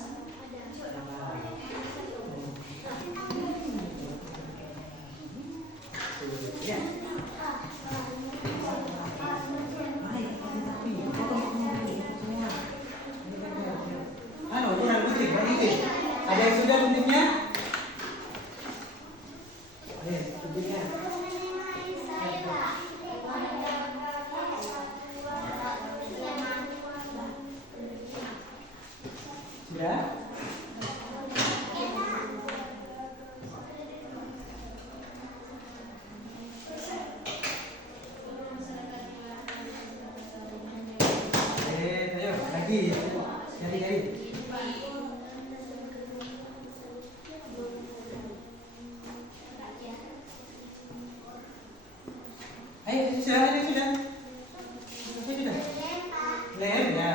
Ya. Kurang gunting, gunting. Ada yang sudah guntingnya? Ayo, guntingnya. Sudah? Ayo, lagi. Cari-cari. Ayo, sudah. Sudah. Lem ya.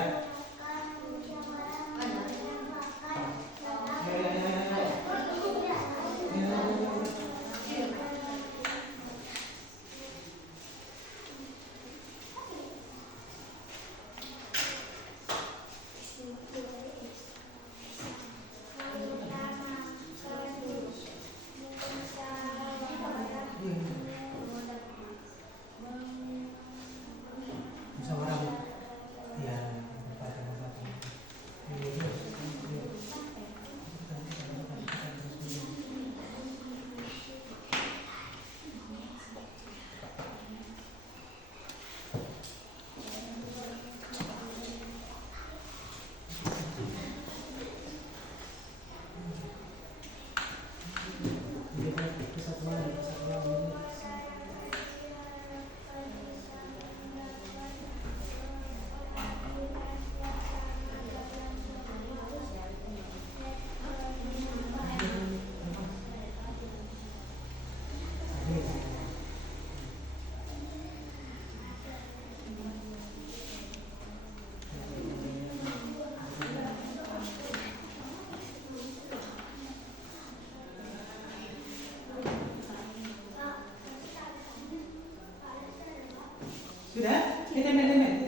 Sudah? Kita main.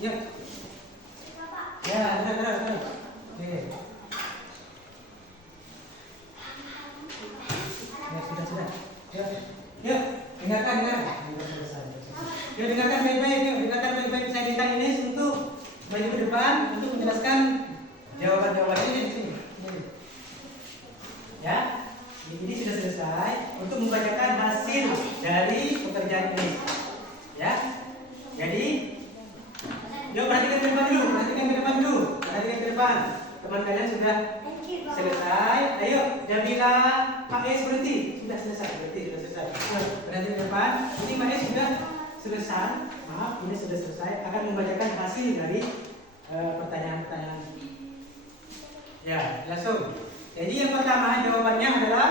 Yuk. Ya, benar. Oke. Ya, sudah. Yuk, dengarkan. Yuk, dengarkan baik-baik. Saya bintang ini untuk maju ke depan untuk menjelaskan jawaban-jawaban ini di sini. Ya, ini sudah selesai untuk membacakan hasil dari pekerjaan ini. Ya, jadi yuk perhatikan ke depan. Teman kalian sudah selesai. Ayo, Jamila, Pak Es berhenti. Sudah selesai. Perhatikan ke depan. Ini Pak Es sudah selesai. Maaf, ini sudah selesai. Akan membacakan hasil dari pertanyaan-pertanyaan. Ya, langsung. Jadi yang pertama jawabannya adalah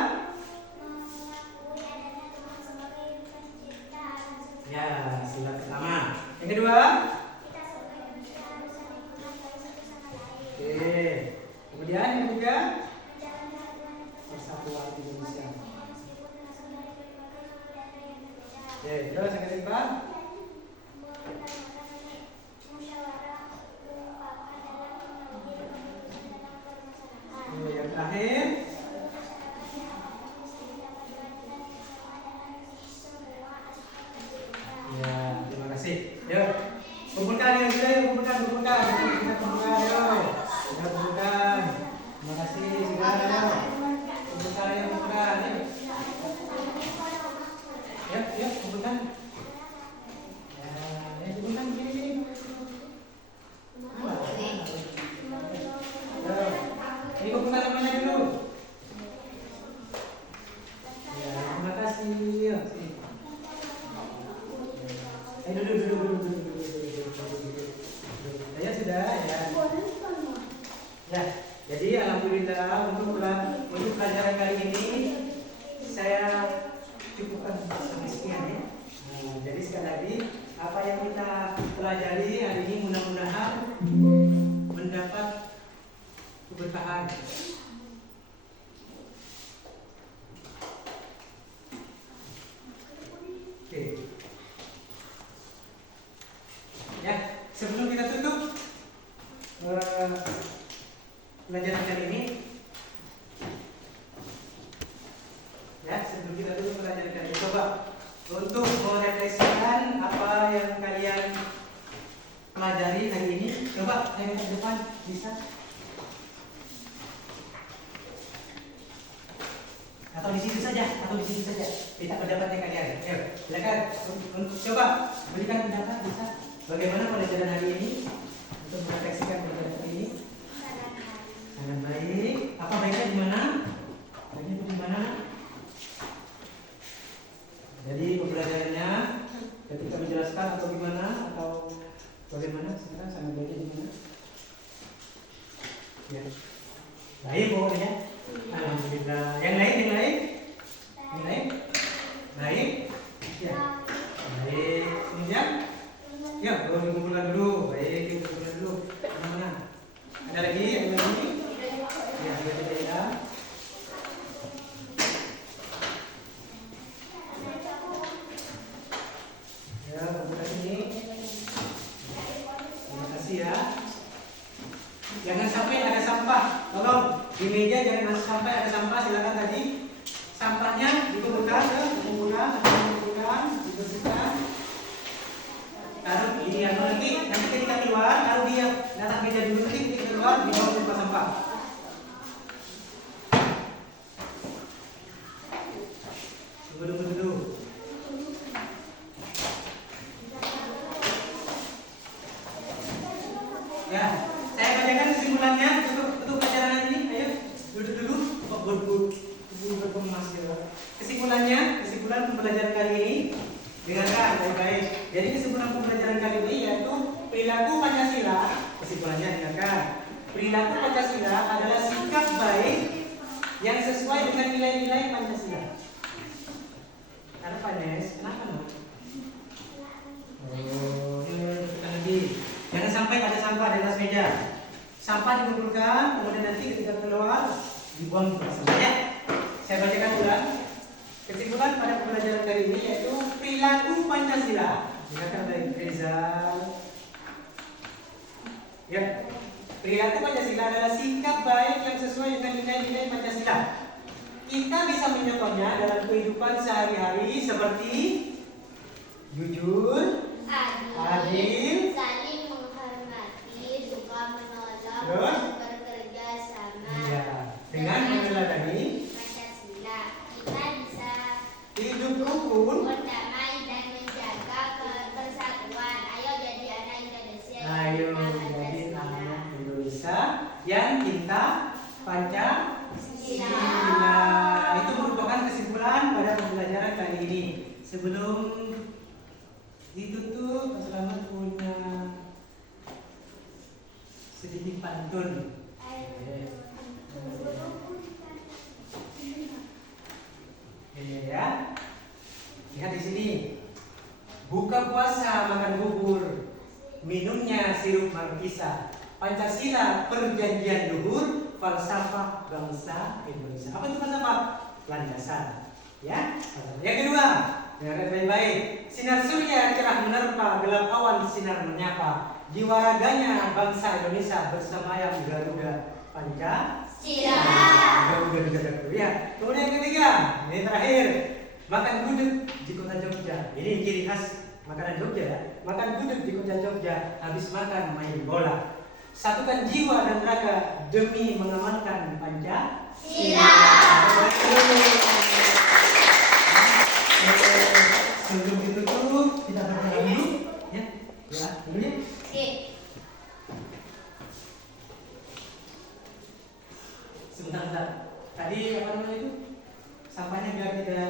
ya, sila pertama. Yang kedua? Oke. Kemudian yang ketiga? Persatuan Indonesia. Oke, terus yang ketiga? Yang terakhir? Ya, terima kasih. Yuk, kumpulkan yang sudah, kumpulkan. Terima kasih, sudah. Kumpulkan. Yuk, kumpulkan. Ya, kumpulkan gini. Ini kumpulkan namanya dulu. Ya, terima kasih. Yuk, sini. Duduk. Ya sudah ya. Ya, jadi alhamdulillah untuk pelajaran kali ini saya cukupkan sampai sekian ya. Jadi sekali lagi apa yang kita pelajari hari ini mudah-mudahan mendapat keberkahan. Oke. Ya, sebelum kita tutup pelajaran kali ini, ya, sebelum kita tutup pelajaran kali ini, coba untuk merefleksikan apa yang kalian pelajari hari ini. Coba yang ke depan bisa, atau di situ saja, minta pendapatnya kalian. Ayo, silakan. Coba berikan pendapat bisa. Bagaimana pelajaran hari ini? Untuk merefleksikan pelajaran hari ini. Sangat baik. Apa baiknya di mana? Baiknya itu di mana? Jadi pembelajarannya ketika menjelaskan atau gimana atau bagaimana? Sekarang sangat baiknya di mana? Ya. Baik pokoknya. Alhamdulillah. Yang lain? Baik. Ya. Baik. Kemudian, ya, boleh dikumpulkan dulu. Baik, dikumpulkan dulu. Mana? Ada lagi? Ya, ya. Ya, kumpulkan ini. Terima kasih ya. Jangan sampai ada sampah. Tolong di meja jangan sampai ada sampah. Silakan tadi sampahnya dikumpulkan, dibersihkan. Taruh di nanti ketika keluar, taruh dia datang meja dulu, nanti ketika keluar dibawa ke tempat sampah. Tunggu dulu. Ya, saya bacakan kesimpulannya untuk pelajaran ini. Ayo, duduk dulu. Berkemas ya. Kesimpulan pembelajaran kali ini, dengarkan baik-baik. Jadi kesimpulan pembelajaran kali ini yaitu perilaku Pancasila. Kesimpulannya dengarkan. Perilaku Pancasila adalah sikap baik yang sesuai dengan nilai-nilai Pancasila. Karena Panes, kenapa no? Oh, kita lagi. Jangan sampai ada sampah di atas meja. Sampah dikumpulkan, kemudian nanti ketika keluar dibuang ke sampah. Ya. Saya bacakan ulang. Kesimpulan pada pembelajaran kali ini yaitu perilaku Pancasila. Silakan dari Rizal. Ya. Perilaku Pancasila adalah sikap baik yang sesuai dengan nilai-nilai Pancasila. Kita bisa menyontohnya dalam kehidupan sehari-hari seperti jujur, adil, saling menghormati, suka menolong, terus bekerja sama. ya, dengan meneladani Pancasila, kita bisa hidup rukun, berdamai dan menjaga persatuan. Ayo jadi anak Indonesia. ayo jadi anak Indonesia yang cinta Pancasila. Itu merupakan kesimpulan pada pembelajaran kali ini. Sebelum ditutup, Pak Selamat punya sedikit pantun. Ini ya. Lihat di sini. Buka puasa makan bubur, minumnya sirup markisa. Pancasila perjanjian luhur, falsafah bangsa Indonesia. Apa itu falsafah? Landasan. Ya. Yang kedua, dengarkan baik-baik. Sinar surya cerah menerpa, gelap awan sinar menyapa. Jiwa raganya bangsa Indonesia bersemayam Garuda Pancasila. Garuda. Ya. Kemudian yang ketiga, ini terakhir. Makan gudeg di kota Jogja. Ini ciri khas makanan Jogja ya. Makan gudeg di kota Jogja, habis makan main bola. Satukan jiwa dan raga demi mengamankan Pancasila. Sebelum ditutup, kita berdoa dulu, ya. Ya, dulu ya. Sebentar. Tadi apa namanya itu? Sampahnya biar tidak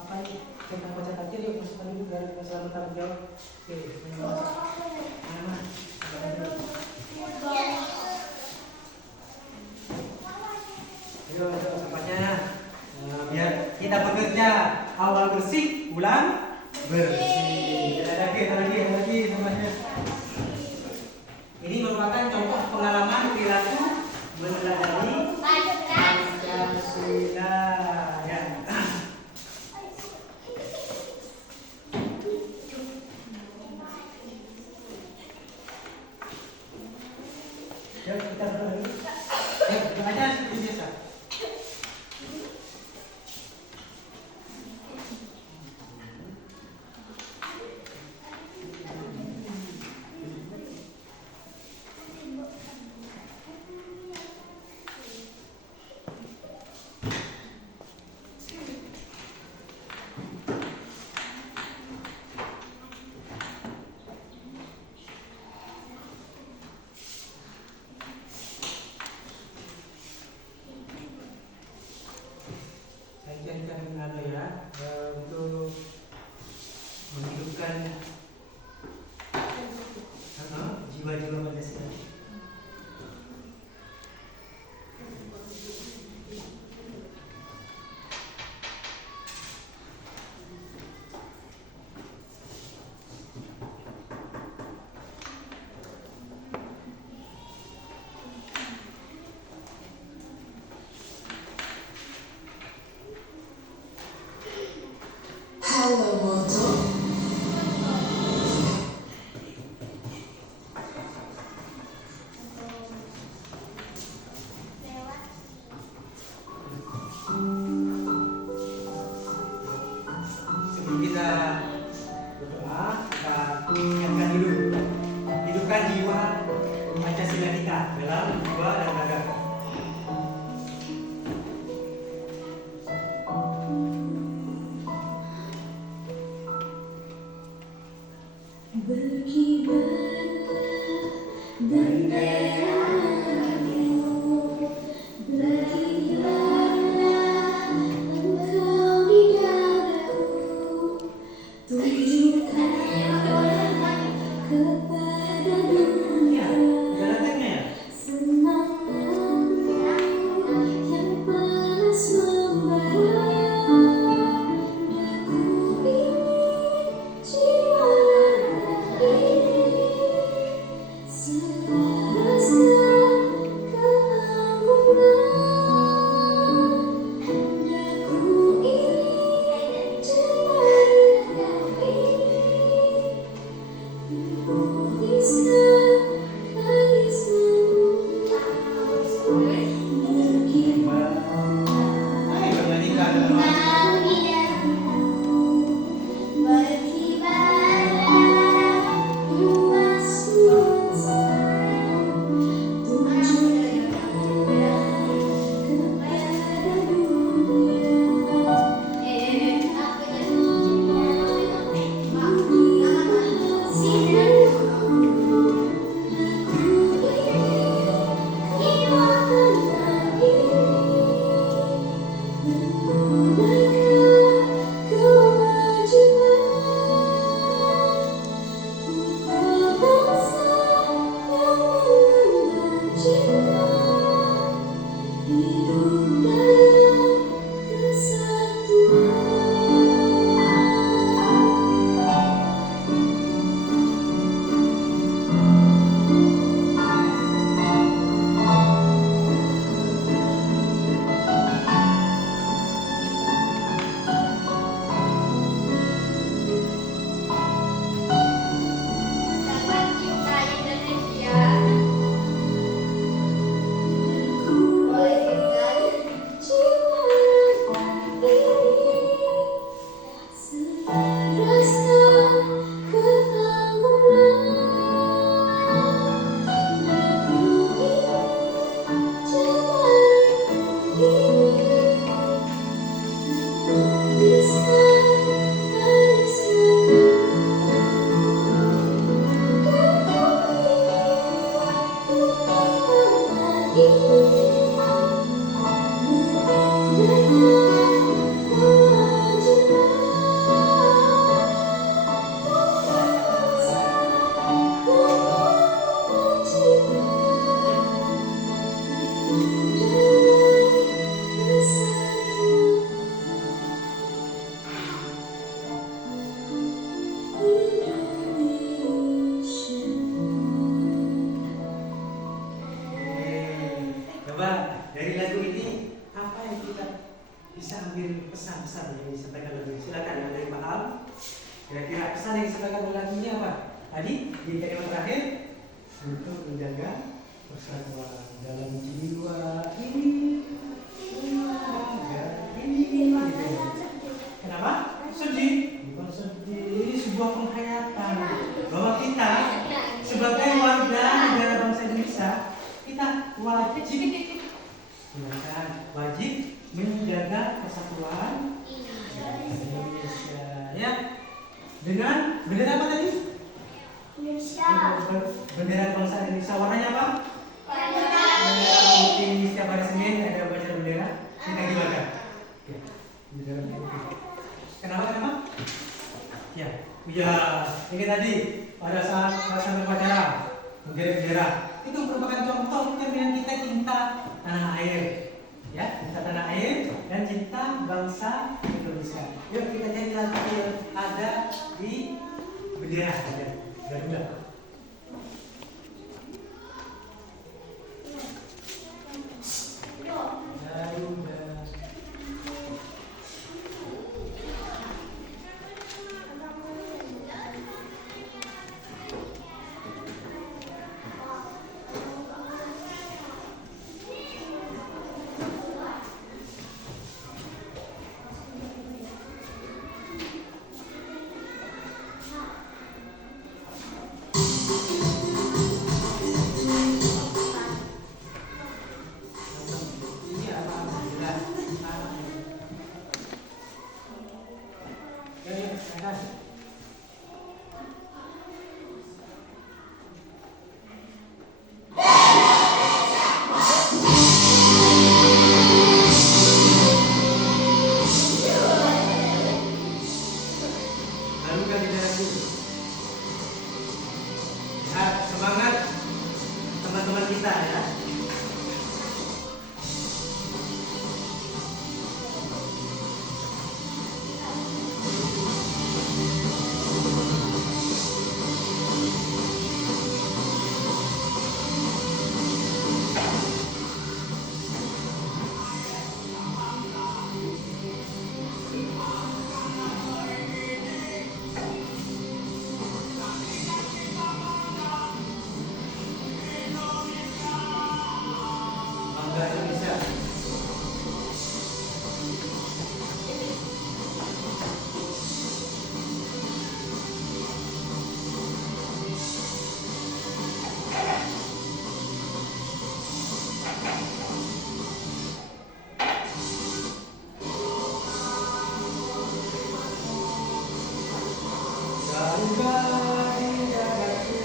apa ini? Cetak aja yuk, masukkan dulu biar selamat tanggung jawab. Oke, mana? Ayo, sampahnya. Biar kita bekerja awal bersih, pulang bersih. Ada lagi. Ya, kita berdoa dulu. Ya, doanya seperti biasa. Saya carikan untuk menghidupkan jiwa-jiwa Pancasila. Sebelum kita berdoa, kita ingatkan dulu, hidupkan jiwa Pancasila kita dalam jiwa dan raga. Berkibarlah benderamu, berkibarlah engkau di dadaku, tunjukkan kepada Ya, dunia jalankannya ya. semangatmu yang panas membara. Daku ingin jiwa raga ini selaraskan keanggunan. Daku ingin jiwa raga ini menuliskan karismamu berkibar. Ayo bernyanyikan dalam hidup dalam kesatuan. Selamat Cipta Indonesia. Coba dari lagu ini apa yang kita bisa ambil pesan-pesan yang disampaikan lagu ini? Silakan yang dari paham. Kira-kira pesan yang disampaikan oleh lagunya apa? Tadi di kalimat terakhir untuk menjaga persatuan dalam jiwa ini. Raga ini. Gitu. Kenapa? Sedih? Bukan sedih. Ini sebuah penghayatan bahwa kita sebagai warga negara bangsa Indonesia, kita wajib menjaga persatuan Indonesia. Ya. Dengan bendera apa tadi? Indonesia. Bendera bangsa Indonesia warnanya apa? Warna Putih. Setiap hari Senin ada upacara bendera kita gimana? Ya, bendera putih. Kenapa? Ya, ini tadi pada saat melaksanakan upacara bendera itu merupakan contoh cerminan kita cinta tanah air, ya, cinta tanah air dan cinta bangsa Indonesia. Yuk kita cari lagu yang ada di bendera Garuda. Garuda. Ini apa? Bendera. Ya, angkat. Garuda di dalam itu. Lihat semangat teman-teman kita ya. Bangga Indonesia. Garuda di dadaku.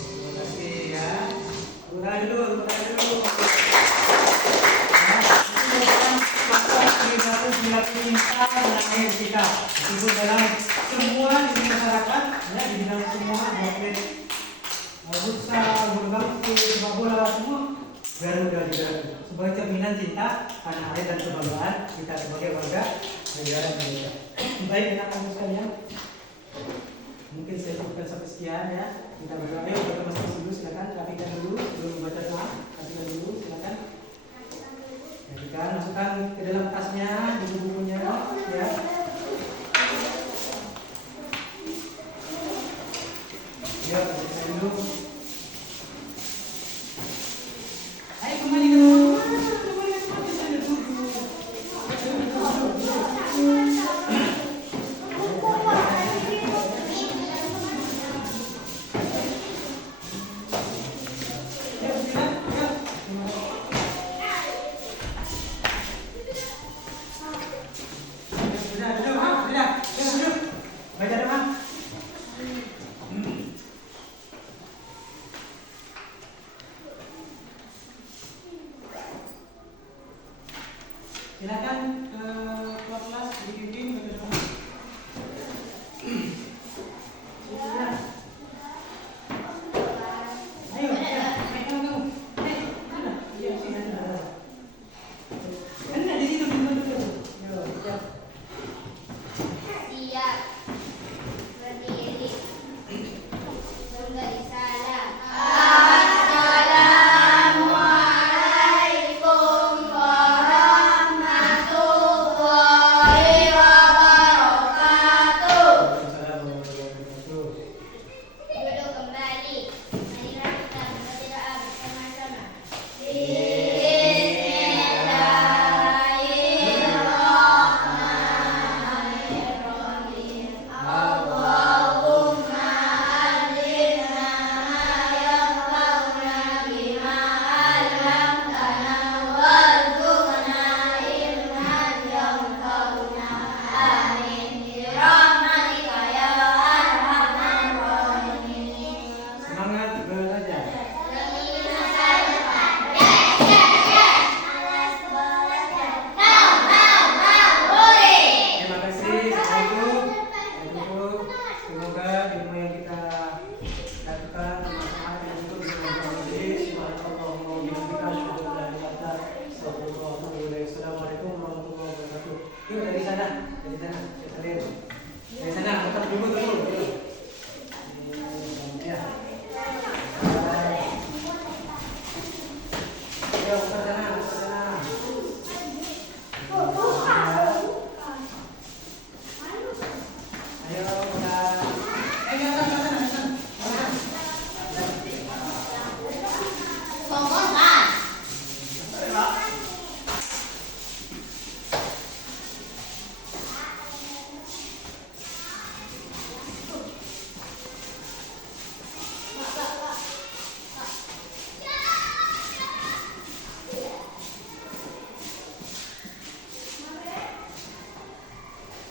Terima kasih ya. Tepuk tangan dulu. Nah, itu merupakan faktor perilaku cinta tanah air kita. Meskipun dalam semua di masyarakat, ya di dalam semua baik futsal, bulu bangkit, sepak bola, semua Garuda di dalam sebagai cerminan cinta tanah air dan kebanggaan kita sebagai warga negara Indonesia. Baik anak-anak sekalian, mungkin saya cukupkan sampai sekian ya. Kita berdoa. Ayo kita masuk dulu, silakan rapikan dulu sebelum membaca doa. Rapikan dulu, silakan. Rapikan, masukkan ke dalam tasnya, buku-buku